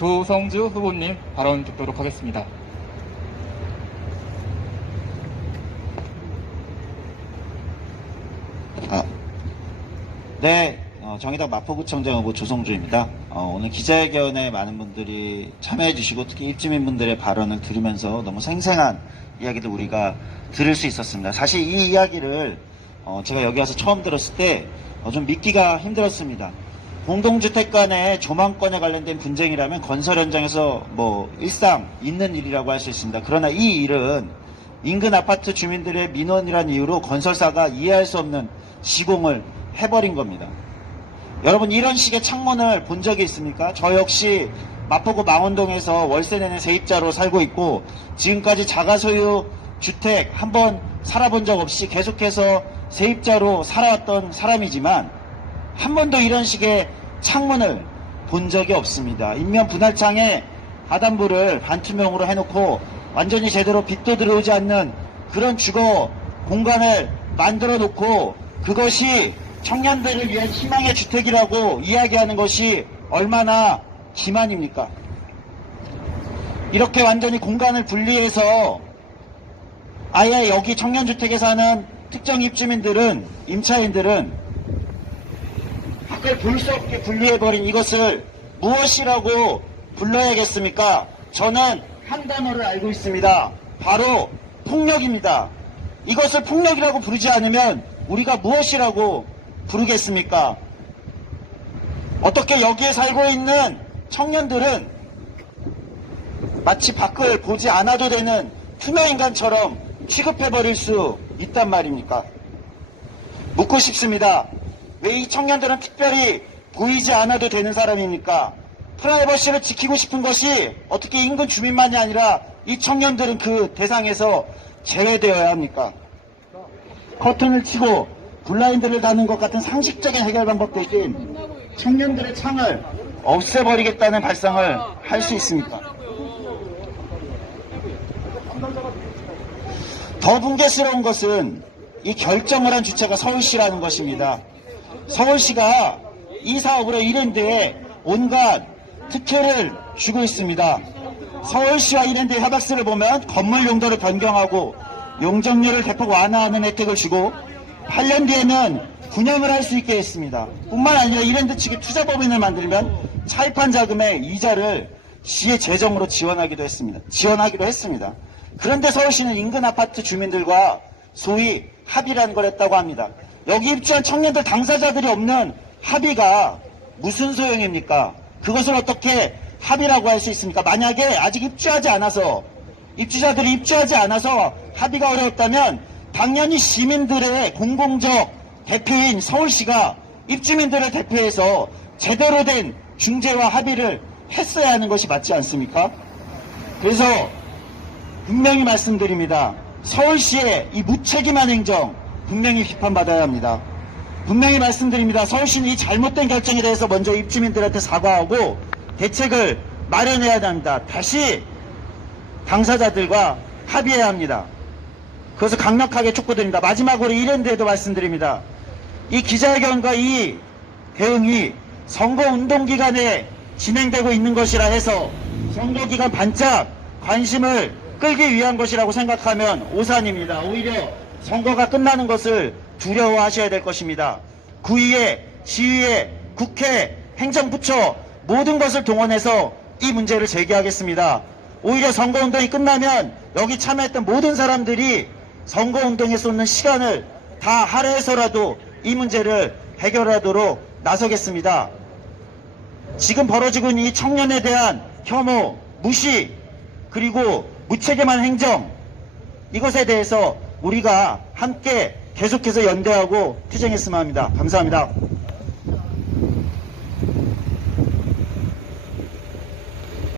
조성주 후보님 발언 듣도록 하겠습니다. 네, 정의당 마포구청장 후보 조성주입니다. 오늘 기자회견에 많은 분들이 참여해 주시고 특히 입주민분들의 발언을 들으면서 너무 생생한 이야기들 우리가 들을 수 있었습니다. 사실 이 이야기를 제가 여기 와서 처음 들었을 때 좀 믿기가 힘들었습니다. 공동주택 간의 조망권에 관련된 분쟁이라면 건설 현장에서 일상 있는 일이라고 할 수 있습니다. 그러나 이 일은 인근 아파트 주민들의 민원이라는 이유로 건설사가 이해할 수 없는 시공을 해버린 겁니다. 여러분, 이런 식의 창문을 본 적이 있습니까? 저 역시 마포구 망원동에서 월세 내는 세입자로 살고 있고 지금까지 자가소유 주택 한번 살아본 적 없이 계속해서 세입자로 살아왔던 사람이지만 한 번도 이런 식의 창문을 본 적이 없습니다. 인면 분할창에 하단부를 반투명으로 해놓고 완전히 제대로 빛도 들어오지 않는 그런 주거 공간을 만들어 놓고 그것이 청년들을 위한 희망의 주택이라고 이야기하는 것이 얼마나 기만입니까? 이렇게 완전히 공간을 분리해서 아예 여기 청년주택에 사는 특정 입주민들은, 임차인들은 밖을 볼 수 없게 분리해버린 이것을 무엇이라고 불러야겠습니까? 저는 한 단어를 알고 있습니다. 바로 폭력입니다. 이것을 폭력이라고 부르지 않으면 우리가 무엇이라고 부르겠습니까? 어떻게 여기에 살고 있는 청년들은 마치 밖을 보지 않아도 되는 투명인간처럼 취급해버릴 수 있단 말입니까? 묻고 싶습니다. 왜 이 청년들은 특별히 보이지 않아도 되는 사람입니까? 프라이버시를 지키고 싶은 것이 어떻게 인근 주민만이 아니라 이 청년들은 그 대상에서 제외되어야 합니까? 커튼을 치고 블라인드를 다는 것 같은 상식적인 해결 방법 대신 청년들의 창을 없애버리겠다는 발상을 할 수 있습니까? 더 붕괴스러운 것은 이 결정을 한 주체가 서울시라는 것입니다. 서울시가 이 사업으로 이랜드에 온갖 특혜를 주고 있습니다. 서울시와 이랜드의 협약서를 보면 건물 용도를 변경하고 용적률을 대폭 완화하는 혜택을 주고 8년 뒤에는 분양을 할 수 있게 했습니다. 뿐만 아니라 이랜드 측이 투자법인을 만들면 차입한 자금의 이자를 시의 재정으로 지원하기도 했습니다. 그런데 서울시는 인근 아파트 주민들과 소위 합의라는 걸 했다고 합니다. 여기 입주한 청년들 당사자들이 없는 합의가 무슨 소용입니까? 그것을 어떻게 합의라고 할 수 있습니까? 만약에 아직 입주자들이 입주하지 않아서 합의가 어려웠다면 당연히 시민들의 공공적 대표인 서울시가 입주민들을 대표해서 제대로 된 중재와 합의를 했어야 하는 것이 맞지 않습니까? 그래서 분명히 말씀드립니다. 서울시의 이 무책임한 행정 분명히 비판받아야 합니다. 분명히 말씀드립니다. 서울시는 이 잘못된 결정에 대해서 먼저 입주민들한테 사과하고 대책을 마련해야 합니다. 다시 당사자들과 합의해야 합니다. 그것을 강력하게 촉구드립니다. 마지막으로 이랜드에도 말씀드립니다. 이 기자회견과 이 대응이 선거운동 기간에 진행되고 있는 것이라 해서 선거기간 반짝 관심을 끌기 위한 것이라고 생각하면 오산입니다. 오히려 선거가 끝나는 것을 두려워하셔야 될 것입니다. 구의회, 시의회, 국회, 행정부처 모든 것을 동원해서 이 문제를 제기하겠습니다. 오히려 선거운동이 끝나면 여기 참여했던 모든 사람들이 선거운동에 쏟는 시간을 다 할애해서라도 이 문제를 해결하도록 나서겠습니다. 지금 벌어지고 있는 이 청년에 대한 혐오, 무시, 그리고 무책임한 행정, 이것에 대해서 우리가 함께 계속해서 연대하고 투쟁했으면 합니다. 감사합니다.